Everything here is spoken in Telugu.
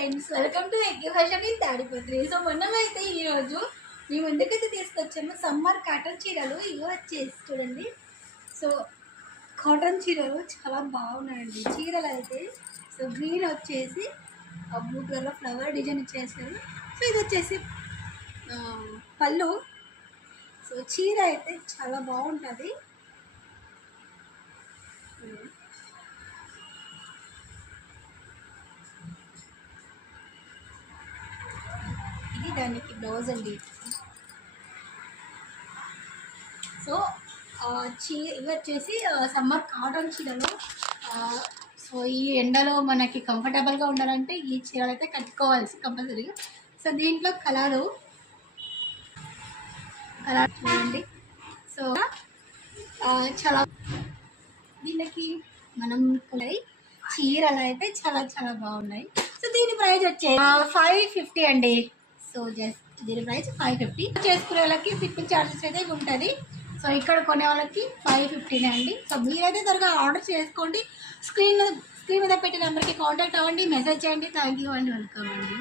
ఫ్రెండ్స్, వెల్కమ్ టు ఎగ్గి ఫ్యాషన్ ఇన్ తాడిపత్రి. సో మనమైతే ఈరోజు మీ ముందుకైతే తీసుకొచ్చాము సమ్మర్ కాటన్ చీరలు. ఇవి వచ్చేసి చూడండి. సో కాటన్ చీరలు చాలా బాగున్నాయండి. చీరలు అయితే సో గ్రీన్ వచ్చేసి బ్లూ కలర్లో ఫ్లవర్ డిజైన్ ఇచ్చేసారు. సో ఇది వచ్చేసి పళ్ళు. సో చీర అయితే చాలా బాగుంటుంది. ఇది దానికి బ్లౌజ్ అండి. సో ఇవి వచ్చేసి సమ్మర్ కాటన్ చీరలు. సో ఈ ఎండలో మనకి కంఫర్టబుల్గా ఉండాలంటే ఈ చీరలు అయితే కట్టుకోవాల్సి కంపల్సరీగా. సో దీంట్లో కలర్ చూడండి. సో చాలా దీనికి మనం చీరలు అయితే చాలా చాలా బాగున్నాయి. సో దీని ప్రైస్ వచ్చే 550 అండి. సో జస్ట్ దీని ప్రైస్ 550. చేసుకునే వాళ్ళకి షిప్పింగ్ ఛార్జెస్ అయితే ఉంటుంది. సో ఇక్కడ కొనే వాళ్ళకి 550 అండి. సో మీరైతే త్వరగా ఆర్డర్ చేసుకోండి. స్క్రీన్ మీద పెట్టిన నెంబర్కి కాంటాక్ట్ అవ్వండి, మెసేజ్ చేయండి. థ్యాంక్ యూ అండి, వెల్కమ్ అండి.